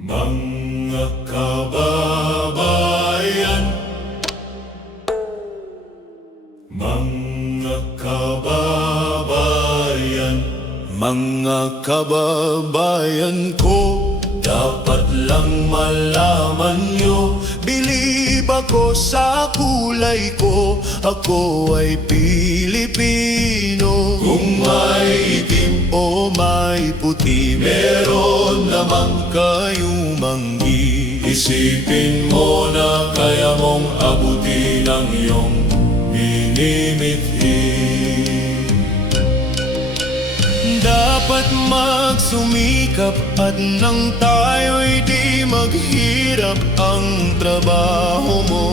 Mga kababayan, mga kababayan, mga kababayan ko, dapat lang malaman nyo, bilib ako sa kulay ko, ako ay Pilipino. Kung may itim o may puti, meron namang kayong manggi. Isipin mo na kaya mong abutin ang iyong minimithi. Dapat magsumikap at nang tayo'y di maghirap, ang trabaho mo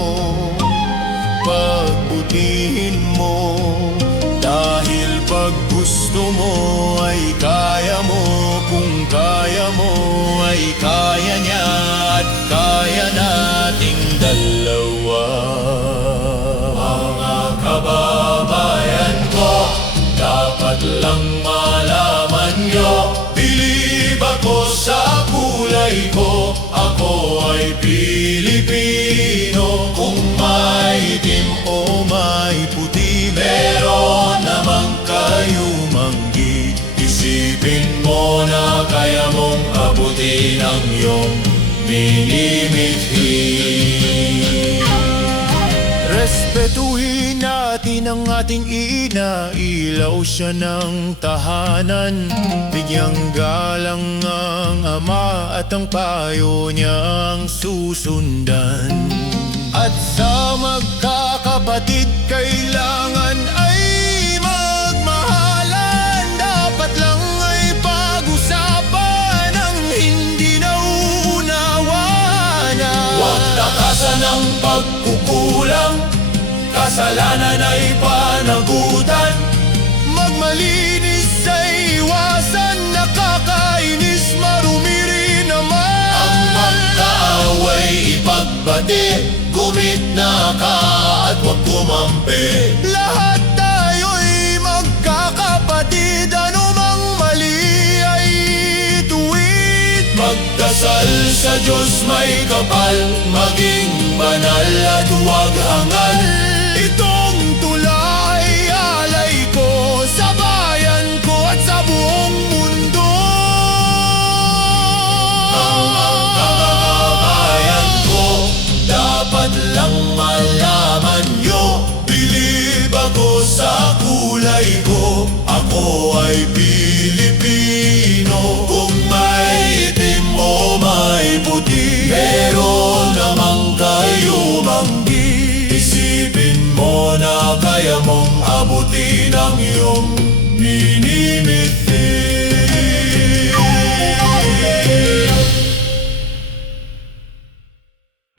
pagbutihin mo, dahil pag gusto mo ay kaya mo, kung kaya mo ay kaya niya at kaya nating dalawa. Mga kababayan ko, dapat lang malaman nyo, bilib ako sa kulay ko, ako ay Pilipino. Kung may itim o may puti, meron namang kayong manggi. Isipin mo na kaya mong abutin ang iyong minimithi. Respetuhin natin ang ating ina, ilaw siya ng tahanan. Bigyang galang ang ama at ang payo niyang susundan. At sa magkakapatid kailangan ay magmahalan. Dapat lang ay pag-usapan ang hindi nauunawanan. Huwag takasan ang pagkukulang, kasalanan ay panagutan. Magmalinis ay iwasan, nakakainis marumi rin naman. Ang magkaaway ipagbati, gumit na ka at huwag kumampi. Lahat tayo'y magkakapatid, anumang mali ay tuwid. Magdasal sa Diyos may kapal, maging banal at huwag hangal. Itong tula ay alay ko sa bayan ko at sa buong mundo. Mga kababayan ko, dapat lang malaman nyo, bilib ako sa kulay ko, ako ay Pilipino. Kung may itim o may puti, meron namang kayo manggi. Isipin mo na kaya mong abutin ang iyong minimithi.